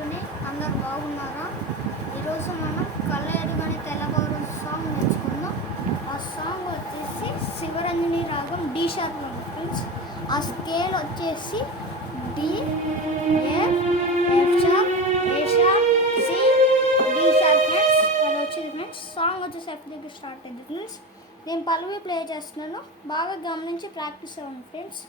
ఈవినింగ్, అందరు బాగున్నారా? ఈరోజు మనం కళ్ళ ఎరుగని తెల్లబోరు సాంగ్ నేర్చుకుందాం. ఆ సాంగ్ వచ్చేసి శివరంజని రాగం డి షార్ప్లో ఉంది ఫ్రెండ్స్. ఆ స్కేల్ వచ్చేసి D, F sharp, A sharp, C, D sharp friends. అది వచ్చింది ఫ్రెండ్స్. సాంగ్ వచ్చేసి ఎఫ్ దగ్గర స్టార్ట్ అయింది ఫ్రెండ్స్. నేను పల్లవి ప్లే చేస్తున్నాను, బాగా గమనించి ప్రాక్టీస్ అవ్వండి ఫ్రెండ్స్.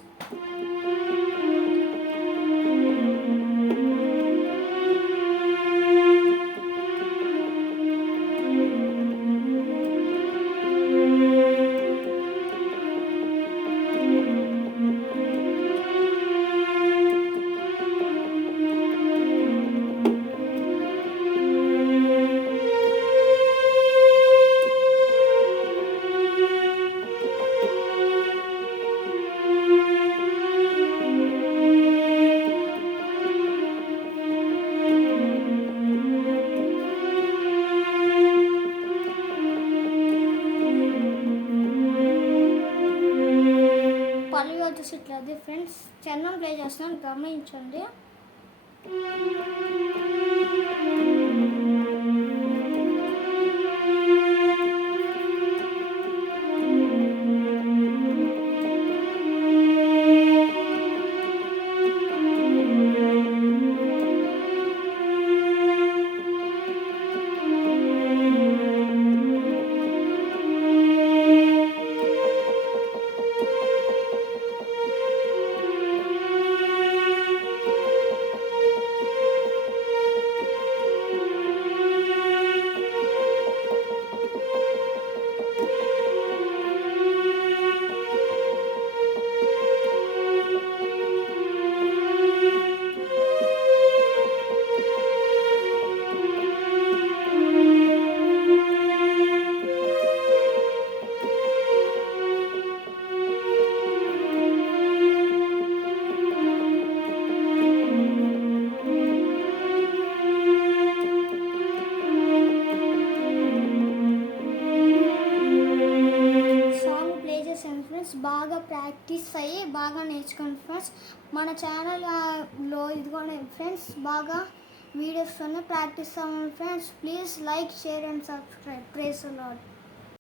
పల్లవి వచ్చేసి ఇట్లా అది ఫ్రెండ్స్. చరణం ప్లే చేస్తున్నాను, గమనించండి. ఫ్రెండ్స్ బాగా ప్రాక్టీస్ అయ్యి బాగా నేర్చుకోండి ఫ్రెండ్స్. మన ఛానల్లో ఇదిగోండి ఫ్రెండ్స్, బాగా వీడియోస్తోనే ప్రాక్టీస్ అవ్వండి friends. Please like, share and subscribe. Praise the lord.